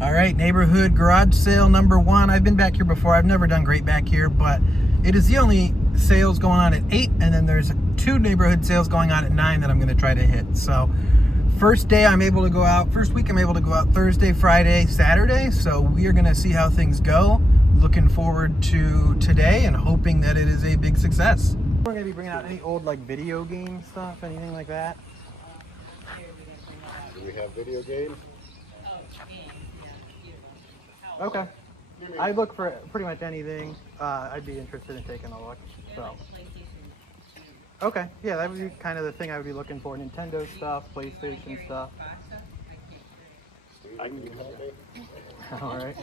All right, neighborhood garage sale number 1. I've been back here before. I've never done great back here, but it is the only sales going on at 8, and then there's 2 neighborhood sales going on at 9 that I'm going to try to hit. So first day I'm able to go out, first week I'm able to go out Thursday, Friday, Saturday. So we are going to see how things go. Looking forward to today and hoping that it is a big success. We're going to be bringing out any old like video game stuff, anything like that. Do we have video games? Okay. I look for pretty much anything. I'd be interested in taking a look. So. Okay. Yeah, that would be kind of the thing I would be looking for. Nintendo stuff, PlayStation stuff. I can help me. All right.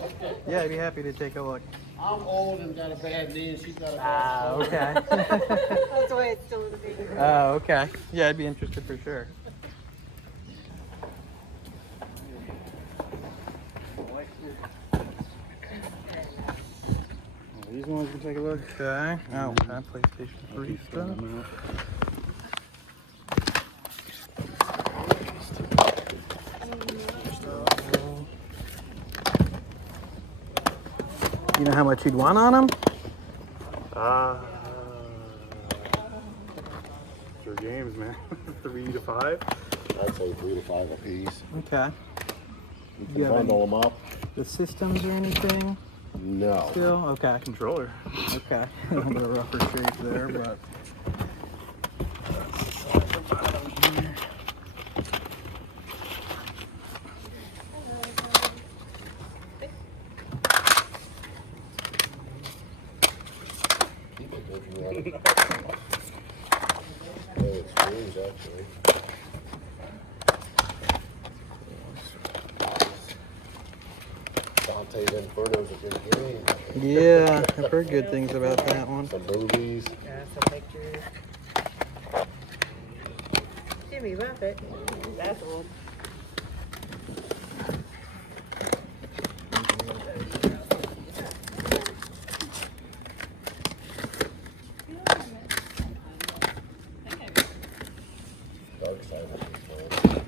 Yeah, I'd be happy to take a look. I'm old and got a bad knee, and she's got a bad Okay. That's why it's still in the video. Oh, okay. Yeah, I'd be interested for sure. These ones can take a look. Okay. Oh, that PlayStation 3 stuff. You know how much you'd want on them? Your games, man. 3 to 5. I'd say 3 to 5 a piece. Okay. You You can have bundle them up. The systems or anything? No. Still? Okay. Controller. Okay. A little bit of rougher shape there, but. Keep it if you want it. Oh, it's screws, actually. Dante's Inferno's a good game. Yeah, I've heard good things about that one. Some movies. Yeah, some pictures. Jimmy Buffett. That's old. Dark Side of the Moon.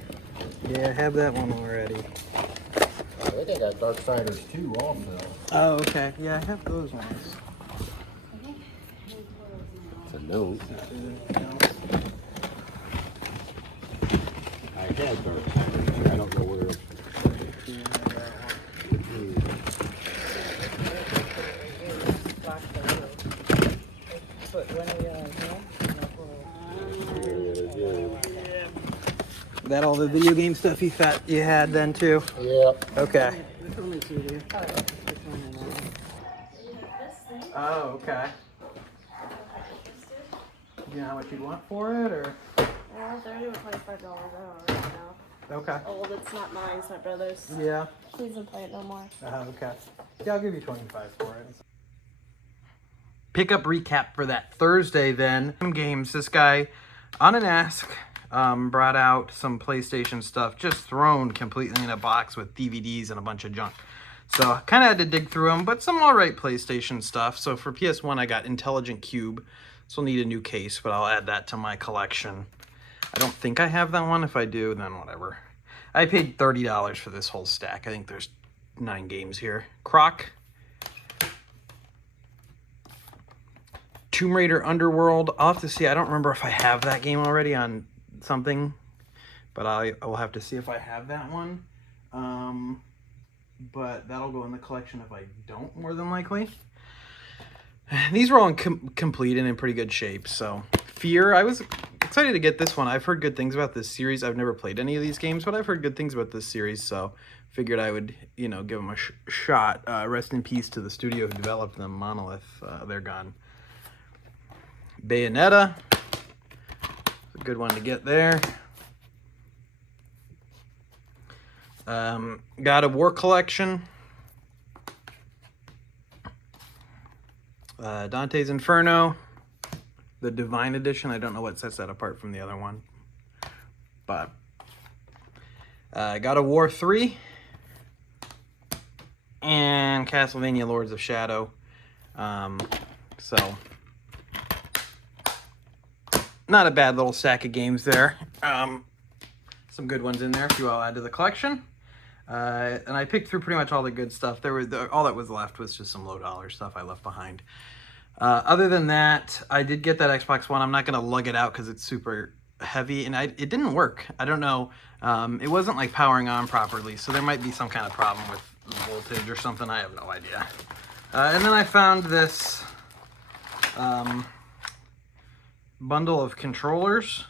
Yeah, I have that one already. I think I got Darksiders 2 also. Oh, okay. Yeah, I have those ones. It's a note. I had Darksiders. I don't know where. That all the video game stuff you thought you had then too? Yep. Okay. There's only 2 there. Oh, okay. Do you know how much you'd want for it, or? Yeah, they're doing $25 an hour right now. Okay. Old, it's not mine, it's my brother's. Yeah. He doesn't play it no more. Okay. Yeah, I'll give you 25 for it. Pickup recap for that Thursday then. Some games. This guy, on an ask, brought out some PlayStation stuff, just thrown completely in a box with DVDs and a bunch of junk. So kind of had to dig through them, but some alright PlayStation stuff. So for PS1, I got Intelligent Cube. This will need a new case, but I'll add that to my collection. I don't think I have that one. If I do, then whatever. I paid $30 for this whole stack. I think there's 9 games here. Croc. Tomb Raider Underworld. I'll have to see. I don't remember if I have that game already on something, but I will have to see if I have that one. But that'll go in the collection if I don't, more than likely. These were all complete and in pretty good shape. So Fear, I was excited to get this one. I've heard good things about this series. I've never played any of these games, but I've heard good things about this series, so figured I would, give them a shot. Rest in peace to the studio who developed them, Monolith. They're gone. Bayonetta, a good one to get there. God of War collection. Dante's Inferno, the Divine Edition. I don't know what sets that apart from the other one, but God of War 3 and Castlevania Lords of Shadow. So not a bad little stack of games there. Some good ones in there if you all add to the collection. And I picked through pretty much all the good stuff. All that was left was just some low dollar stuff I left behind. Other than that, I did get that Xbox One. I'm not going to lug it out because it's super heavy, and it didn't work. I don't know. It wasn't like powering on properly, so there might be some kind of problem with voltage or something. I have no idea. And then I found this bundle of controllers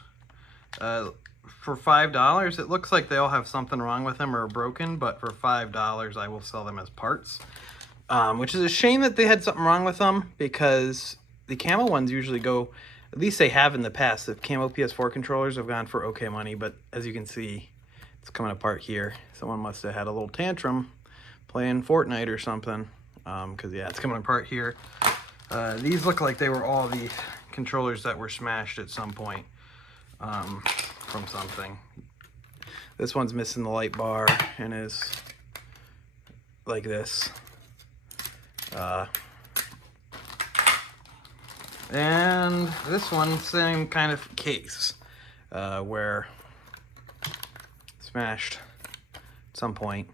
for $5. It looks like they all have something wrong with them or are broken, but for $5 I will sell them as parts. Which is a shame that they had something wrong with them, because the Camo ones usually go, at least they have in the past. The Camo PS4 controllers have gone for okay money, but as you can see, it's coming apart here. Someone must have had a little tantrum playing Fortnite or something, because yeah, it's coming apart here. These look like they were all the controllers that were smashed at some point from something. This one's missing the light bar and is like this. And this one, same kind of case, where smashed at some point.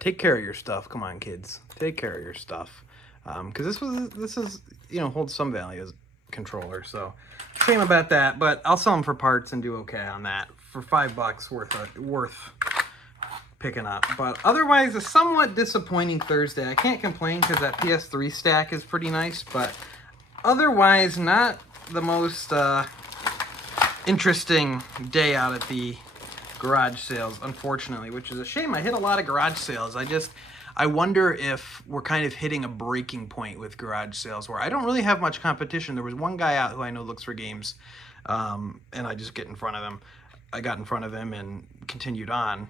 Take care of your stuff. Come on, kids. Take care of your stuff. Because this is, you know, holds some value as a controller. So shame about that, but I'll sell them for parts and do okay on that. For $5 worth picking up. But otherwise, a somewhat disappointing Thursday. I can't complain because that PS3 stack is pretty nice, but otherwise not the most interesting day out at the garage sales, unfortunately, which is a shame. I hit a lot of garage sales. I wonder if we're kind of hitting a breaking point with garage sales where I don't really have much competition. There was one guy out who I know looks for games, and I just get in front of him. I got in front of him and continued on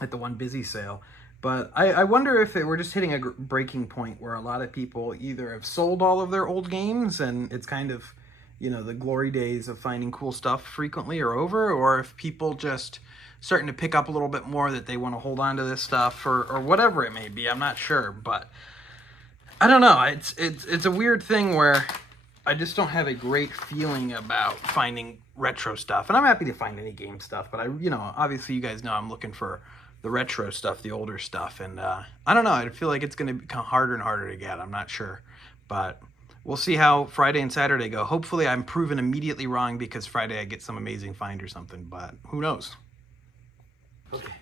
at the one busy sale. But I wonder if we're just hitting a breaking point where a lot of people either have sold all of their old games and it's kind of, you know, the glory days of finding cool stuff frequently are over, or if people just starting to pick up a little bit more that they want to hold on to this stuff or whatever it may be. I'm not sure, but I don't know. It's a weird thing where I just don't have a great feeling about finding retro stuff. And I'm happy to find any game stuff, but obviously you guys know I'm looking for the retro stuff, the older stuff. And I don't know. I feel like it's going to become harder and harder to get. I'm not sure, but we'll see how Friday and Saturday go. Hopefully I'm proven immediately wrong because Friday I get some amazing find or something, but who knows? Okay.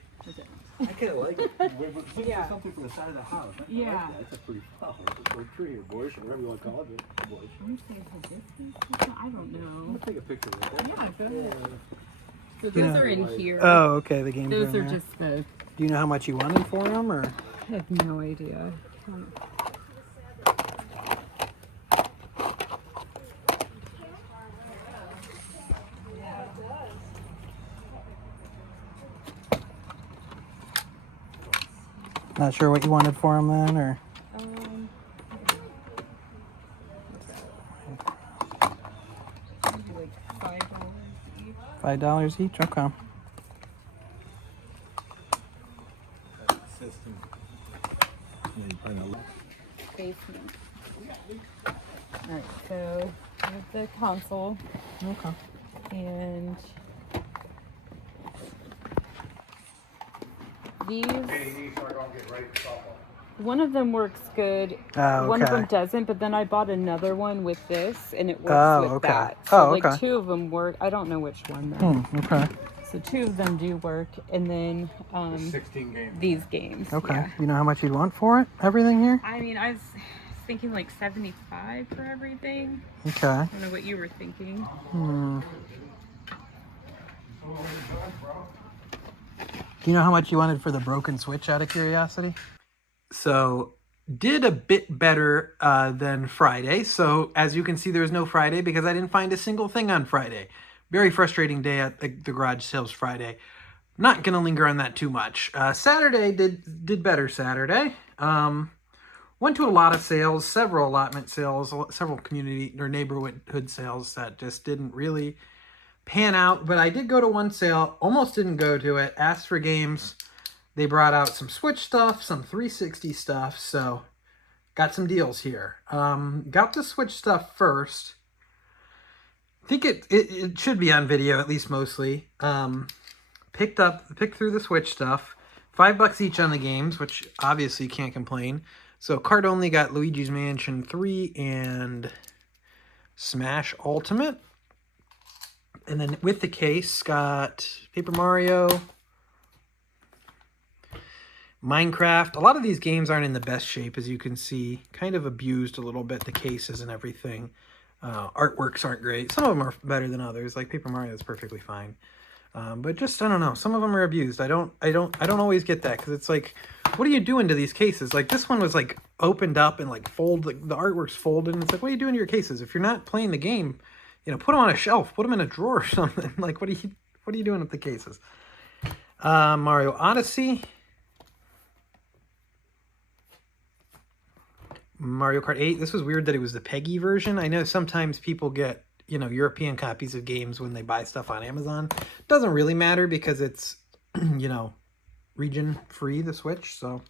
I kind of like it. Yeah. Something from the side of the house. Yeah. That's a pretty flower. It's a tree or bush or whatever you want to call it. Bush. I don't know. Let's take a picture of it. Yeah, go ahead. So You those know, are in here. Oh, okay. The games Those are are in there. just the. Do you know how much you wanted for them, or? I have no idea. Not sure what you wanted for them then, or? Maybe like $5 each. $5 each? Okay. Basement. Alright, so I have the console Okay. and these. One of them works good. Oh, One of them okay. doesn't, but then I bought another one with this and it works Oh, with okay. that. So Oh, like okay. two of them work. I don't know which one though. Okay. So two of them do work, and then 16 games. these games. Okay. Yeah. You know how much you'd want for it? Everything here? I mean, I was thinking like 75 for everything. Okay. I don't know what you were thinking. Do you know how much you wanted for the broken switch, out of curiosity? So, did a bit better than Friday. So, as you can see, there was no Friday because I didn't find a single thing on Friday. Very frustrating day at the garage sales Friday. Not going to linger on that too much. Saturday did better Saturday. Went to a lot of sales, several allotment sales, several community or neighborhood sales that just didn't really pan out. But I did go to one sale, almost didn't go to it. Asked for games. They brought out some Switch stuff, some 360 stuff, so got some deals here. Got the Switch stuff first. I think it should be on video, at least mostly. picked through the Switch stuff. $5 each on the games, which obviously can't complain. So card only got Luigi's Mansion 3 and Smash Ultimate. And then with the case, got Paper Mario, Minecraft. A lot of these games aren't in the best shape, as you can see. Kind of abused a little bit, the cases and everything. Artworks aren't great. Some of them are better than others. Like Paper Mario is perfectly fine. But just, I don't know. Some of them are abused. I don't always get that, because it's like, what are you doing to these cases? Like this one was like opened up and like like the artwork's folded, and it's like, what are you doing to your cases? If you're not playing the game, you know, put them on a shelf, put them in a drawer or something. Like, what are you doing with the cases? Mario Odyssey, Mario Kart 8. This was weird that it was the PEGI version. I know sometimes people get, you know, European copies of games when they buy stuff on Amazon. Doesn't really matter because it's, you know, region free, the Switch. So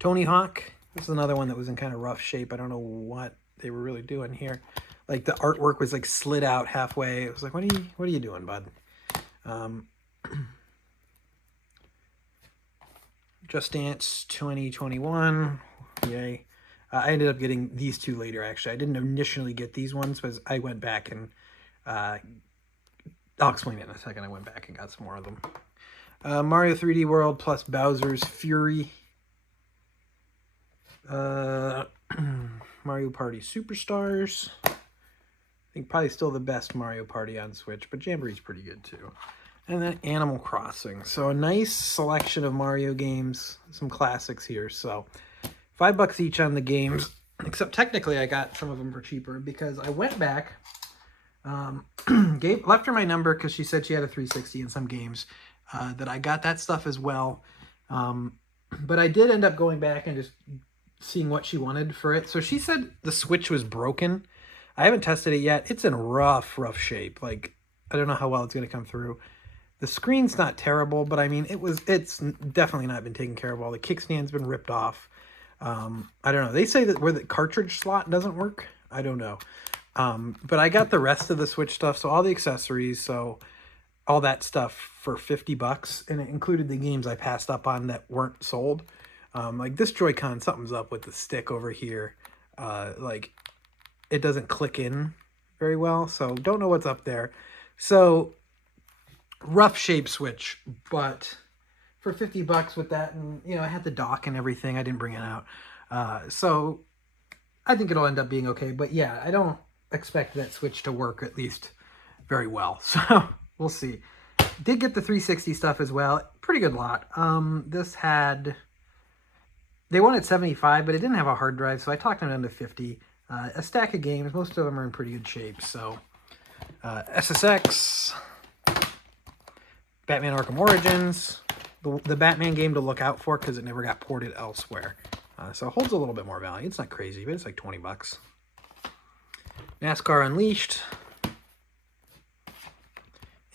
Tony Hawk, this is another one that was in kind of rough shape. I don't know what they were really doing here. Like the artwork was like slid out halfway. It was like, what are you doing, bud? Just Dance 2021, yay. I ended up getting these two later, actually. I didn't initially get these ones, because I went back and... I'll explain it in a second. I went back and got some more of them. Mario 3D World plus Bowser's Fury. Mario Party Superstars. I think probably still the best Mario Party on Switch, but Jamboree's pretty good too. And then Animal Crossing. So a nice selection of Mario games. Some classics here, so... $5 each on the games, except technically I got some of them for cheaper because I went back, left her my number because she said she had a 360 in some games, that I got that stuff as well. But I did end up going back and just seeing what she wanted for it. So she said the Switch was broken. I haven't tested it yet. It's in rough shape. Like, I don't know how well it's going to come through. The screen's not terrible, but I mean, it's definitely not been taken care of. All the kickstand's been ripped off. I don't know. They say that where the cartridge slot doesn't work. I don't know. But I got the rest of the Switch stuff. So all the accessories. So all that stuff for $50. And it included the games I passed up on that weren't sold. Like this Joy-Con, something's up with the stick over here. Like it doesn't click in very well. So don't know what's up there. So rough shape Switch, but... for $50 with that, and you know, I had the dock and everything. I didn't bring it out, so I think it'll end up being okay. But yeah, I don't expect that Switch to work at least very well. So we'll see. Did get the 360 stuff as well. Pretty good lot. This had, they wanted 75, but it didn't have a hard drive, so I talked them down to 50. A stack of games. Most of them are in pretty good shape. So SSX, Batman Arkham Origins. The Batman game to look out for because it never got ported elsewhere. So it holds a little bit more value. It's not crazy, but it's like $20. NASCAR Unleashed.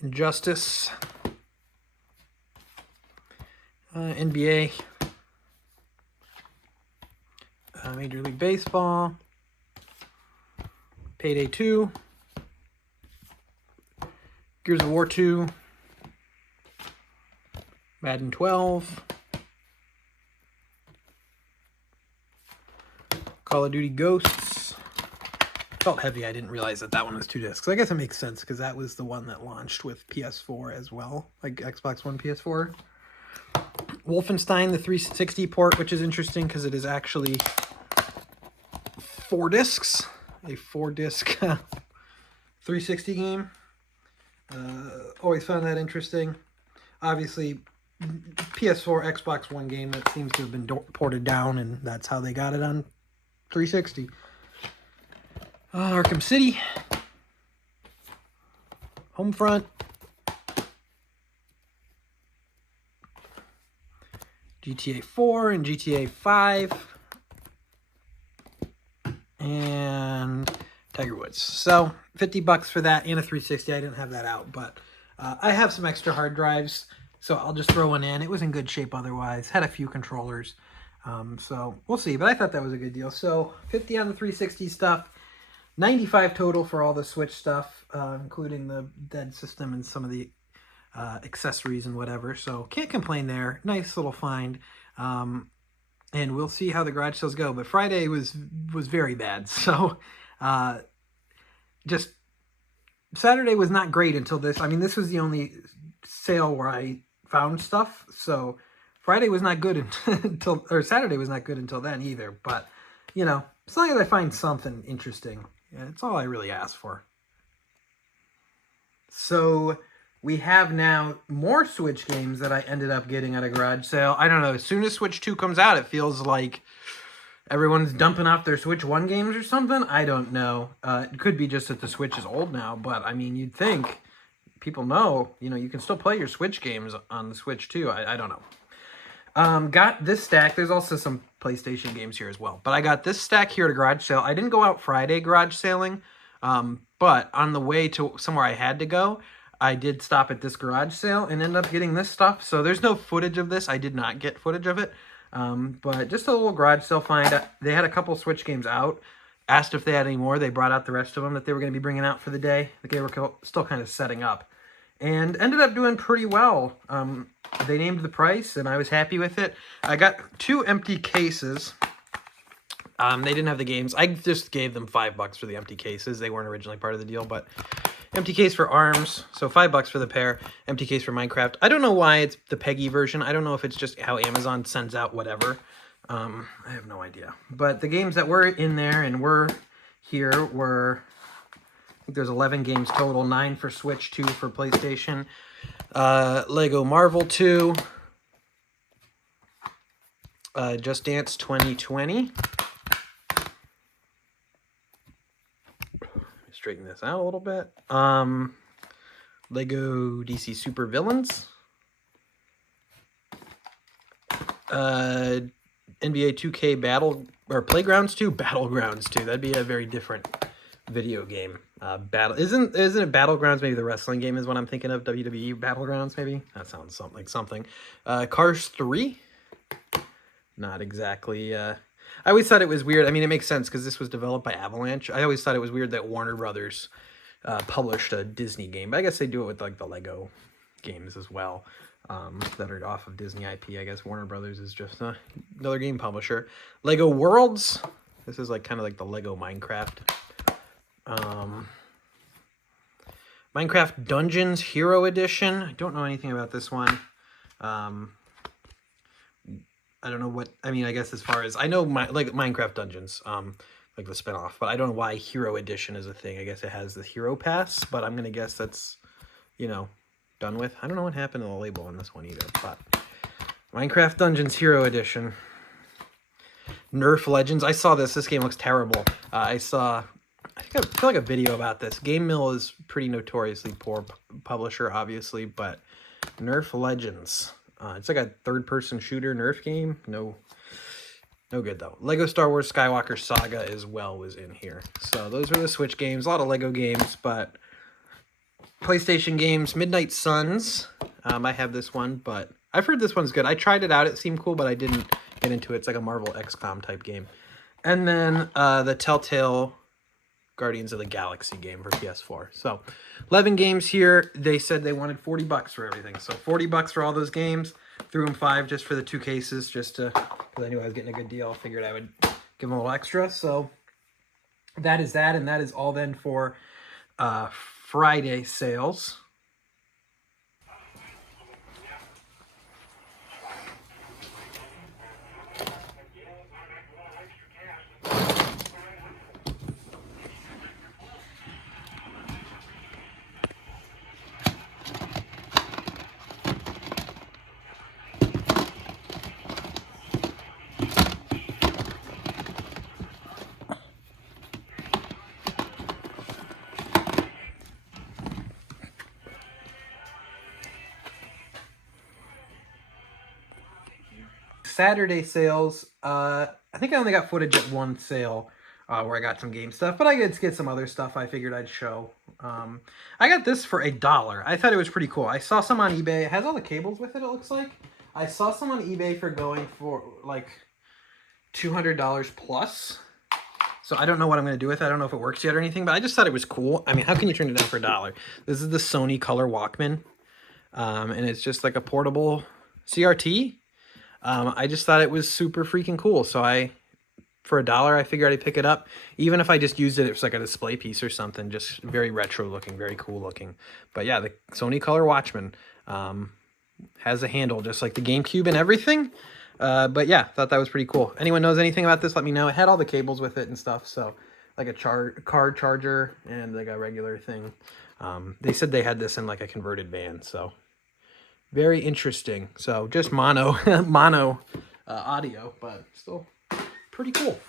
Injustice. NBA. Major League Baseball. Payday 2. Gears of War 2. Madden 12, Call of Duty Ghosts. Felt heavy. I didn't realize that one was 2 discs. I guess it makes sense because that was the one that launched with PS4 as well, like Xbox One, PS4. Wolfenstein, the 360 port, which is interesting because it is actually 4 discs, a 4-disc 360 game. Always found that interesting. Obviously, PS4, Xbox One game that seems to have been ported down, and that's how they got it on 360. Arkham City. Homefront. GTA 4 and GTA 5. And Tiger Woods. So, $50 for that and a 360. I didn't have that out, but I have some extra hard drives. So I'll just throw one in. It was in good shape otherwise. Had a few controllers. So we'll see. But I thought that was a good deal. So 50 on the 360 stuff. 95 total for all the Switch stuff, including the dead system and some of the accessories and whatever. So can't complain there. Nice little find. And we'll see how the garage sales go. But Friday was very bad. So just Saturday was not great until this. I mean, this was the only sale where I found stuff. So Friday was not good until, or Saturday was not good until then either. But, you know, as long as I find something interesting, it's all I really ask for. So we have now more Switch games that I ended up getting at a garage sale. I don't know, as soon as Switch 2 comes out, it feels like everyone's dumping off their Switch 1 games or something. I don't know. It could be just that the Switch is old now, but I mean, you'd think people know, you know, you can still play your Switch games on the Switch too. I don't know. Got this stack. There's also some PlayStation games here as well. But I got this stack here at a garage sale. I didn't go out Friday garage sailing, but on the way to somewhere I had to go, I did stop at this garage sale and end up getting this stuff. So there's no footage of this. I did not get footage of it. But just a little garage sale find. They had a couple Switch games out. Asked if they had any more. They brought out the rest of them that they were going to be bringing out for the day. They were still kind of setting up. And ended up doing pretty well. They named the price, and I was happy with it. I got 2 empty cases. They didn't have the games. I just gave them $5 for the empty cases. They weren't originally part of the deal, but empty case for ARMS, so $5 for the pair. Empty case for Minecraft. I don't know why it's the PEGI version. I don't know if it's just how Amazon sends out whatever. I have no idea. But the games that were in there and were here were, I think there's 11 games total, 9 for Switch, 2 for PlayStation. Lego Marvel 2. Just Dance 2020. Straighten this out a little bit. Lego DC Super Villains. NBA 2K Playgrounds 2? Battlegrounds 2. That'd be a very different video game. Isn't it Battlegrounds? Maybe the wrestling game is what I'm thinking of. WWE Battlegrounds, maybe? That sounds like something. Cars 3? Not exactly. I always thought it was weird. I mean, it makes sense because this was developed by Avalanche. I always thought it was weird that Warner Brothers published a Disney game. But I guess they do it with like the Lego games as well that are off of Disney IP. I guess Warner Brothers is just another game publisher. Lego Worlds. This is like kind of like the Lego Minecraft. Minecraft Dungeons Hero Edition. I don't know anything about this one. I don't know what, I mean, I guess as far as, I know like Minecraft Dungeons, like the spinoff, but I don't know why Hero Edition is a thing. I guess it has the Hero Pass, but I'm going to guess that's, you know, done with. I don't know what happened to the label on this one either, but Minecraft Dungeons Hero Edition. Nerf Legends. I saw this. This game looks terrible. I feel like a video about this. Game Mill is pretty notoriously poor publisher, obviously, but Nerf Legends. It's like a third-person shooter Nerf game. No good, though. Lego Star Wars Skywalker Saga as well was in here. So those were the Switch games. A lot of Lego games, but PlayStation games. Midnight Suns. I have this one, but I've heard this one's good. I tried it out. It seemed cool, but I didn't get into it. It's like a Marvel XCOM type game. And then the Telltale Guardians of the Galaxy game for PS4. So 11 games here. They said they wanted $40 for everything. So $40 for all those games. Threw them $5 just for the 2 cases, just to, because I knew I was getting a good deal. Figured I would give them a little extra. So that is that, and that is all then for Friday sales. Saturday sales, I think I only got footage at one sale where I got some game stuff, but I get some other stuff I figured I'd show. I got this for $1. I thought it was pretty cool. I saw some on eBay. It has all the cables with it, it looks like. I saw some on eBay for going for like $200 plus. So I don't know what I'm going to do with it. I don't know if it works yet or anything, but I just thought it was cool. I mean, how can you turn it down for $1? This is the Sony Color Walkman. And it's just like a portable CRT. I just thought it was super freaking cool. So for $1, I figured I'd pick it up. Even if I just used it as like a display piece or something, just very retro looking, very cool looking. But yeah, the Sony Color Watchman has a handle just like the GameCube and everything. But yeah, thought that was pretty cool. Anyone knows anything about this, let me know. It had all the cables with it and stuff. So like a card charger and like a regular thing. They said they had this in like a converted van. So very interesting. So just mono audio, but still pretty cool.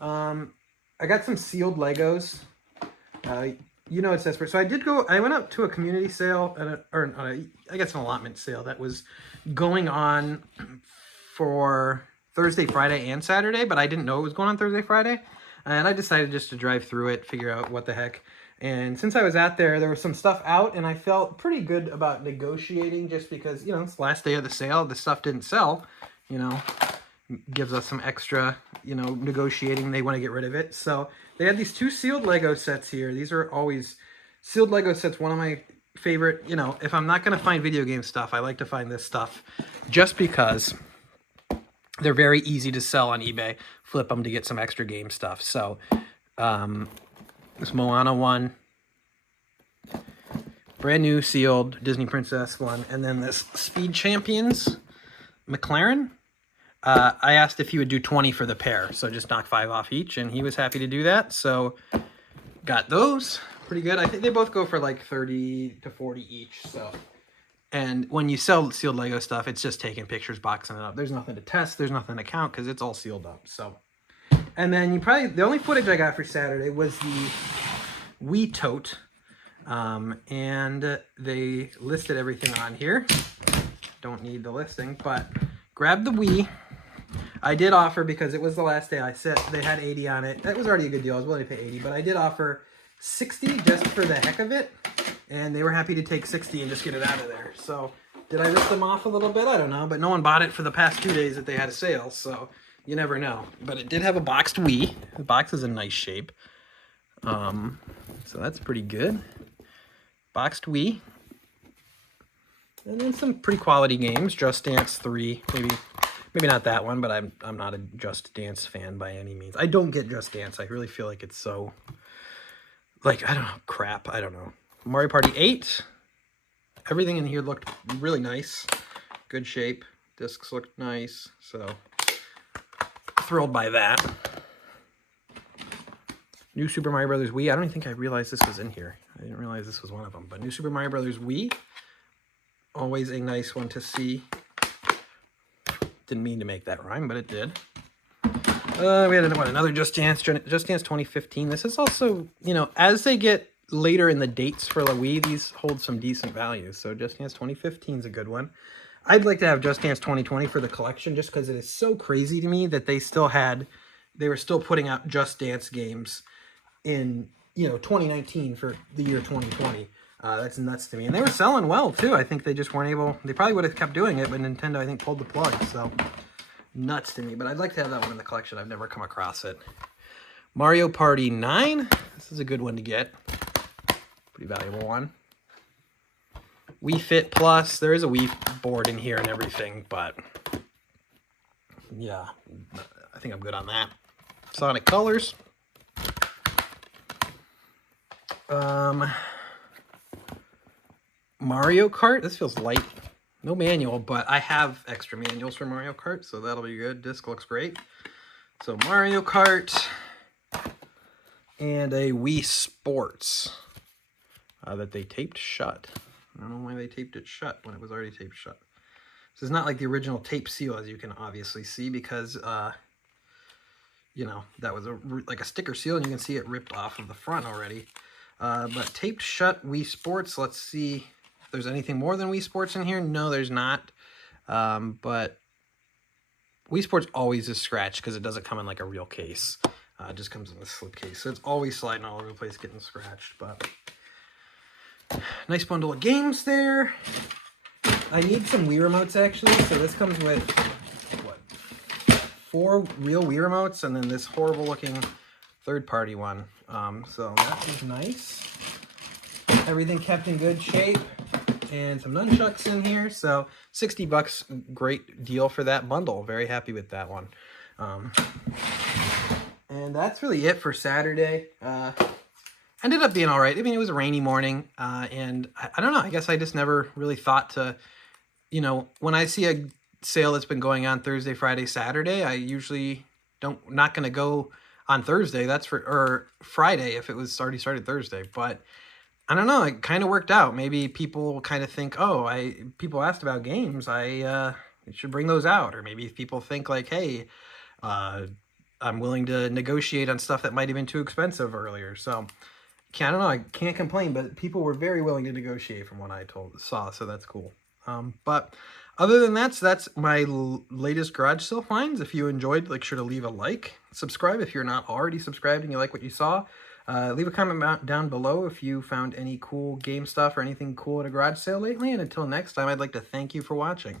I got some sealed Legos. You know it's desperate. So I went up to a community sale, I guess an allotment sale that was going on for Thursday, Friday, and Saturday, but I didn't know it was going on Thursday, Friday. And I decided just to drive through it, figure out what the heck. And since I was out there, there was some stuff out, and I felt pretty good about negotiating just because, you know, it's the last day of the sale. The stuff didn't sell, you know, gives us some extra, you know, negotiating. They want to get rid of it. So they had these 2 sealed Lego sets here. These are always sealed Lego sets. One of my favorite, you know, if I'm not going to find video game stuff, I like to find this stuff just because they're very easy to sell on eBay. Flip them to get some extra game stuff. So, this Moana one, brand new sealed Disney Princess one, and then this Speed Champions McLaren. I asked if he would do 20 for the pair, so just knock 5 off each, and he was happy to do that. So got those, pretty good. I think they both go for like 30 to 40 each. So, and when you sell sealed Lego stuff, it's just taking pictures, boxing it up. There's nothing to test, there's nothing to count because it's all sealed up. So. And then the only footage I got for Saturday was the Wii tote. And they listed everything on here. Don't need the listing, but grab the Wii. I did offer, because it was the last day I said they had 80 on it. That was already a good deal. I was willing to pay 80, but I did offer 60 just for the heck of it. And they were happy to take 60 and just get it out of there. So did I rip them off a little bit? I don't know, but no one bought it for the past 2 days that they had a sale. So you never know. But it did have a boxed Wii. The box is in nice shape. So that's pretty good. Boxed Wii. And then some pretty quality games. Just Dance 3. Maybe not that one, but I'm not a Just Dance fan by any means. I don't get Just Dance. I really feel like it's so, like, I don't know, crap. I don't know. Mario Party 8. Everything in here looked really nice. Good shape. Discs looked nice. So thrilled by that. New Super Mario Brothers Wii. I don't even think I realized this was in here. I didn't realize this was one of them. But New Super Mario Brothers Wii. Always a nice one to see. Didn't mean to make that rhyme, but it did. We had another Just Dance 2015. This is also, you know, as they get later in the dates for the Wii, these hold some decent value. So Just Dance 2015 is a good one. I'd like to have Just Dance 2020 for the collection just because it is so crazy to me that they were still putting out Just Dance games in, you know, 2019 for the year 2020. That's nuts to me. And they were selling well, too. I think they just weren't able... They probably would have kept doing it, but Nintendo, I think, pulled the plug. So, nuts to me. But I'd like to have that one in the collection. I've never come across it. Mario Party 9. This is a good one to get. Pretty valuable one. Wii Fit Plus. There is a Wii board in here and everything, but... yeah, I think I'm good on that. Sonic Colors. Mario Kart. This feels light. No manual, but I have extra manuals for Mario Kart, so that'll be good. Disc looks great. So Mario Kart and a Wii Sports that they taped shut. I don't know why they taped it shut when it was already taped shut. This is not like the original tape seal, as you can obviously see, because you know, that was like a sticker seal, and you can see it ripped off of the front already. But taped shut Wii Sports. Let's see if there's anything more than Wii Sports in here. No, there's not. But Wii Sports always is scratched because it doesn't come in like a real case. It just comes in a slip case. So it's always sliding all over the place, getting scratched. But nice bundle of games there. I need some Wii remotes, actually. So this comes with, what, 4 real Wii remotes and then this horrible-looking third-party one. So that is nice. Everything kept in good shape. and some nunchucks in here. So $60, great deal for that bundle. Very happy with that one. And that's really it for Saturday. Ended up being all right. I mean, it was a rainy morning, and I don't know. I guess I just never really thought to, you know, when I see a sale that's been going on Thursday, Friday, Saturday, I usually not going to go on Thursday. That's or Friday if it was already started Thursday. But I don't know. It kind of worked out. Maybe people kind of think, oh, people asked about games. I should bring those out. Or maybe people think like, hey, I'm willing to negotiate on stuff that might have been too expensive earlier. So I don't know. I can't complain, but people were very willing to negotiate from what I saw. So that's cool. But other than that, so that's my latest garage sale finds. If you enjoyed, make sure to leave a like, subscribe if you're not already subscribed and you like what you saw. Leave a comment down below if you found any cool game stuff or anything cool at a garage sale lately. And until next time, I'd like to thank you for watching.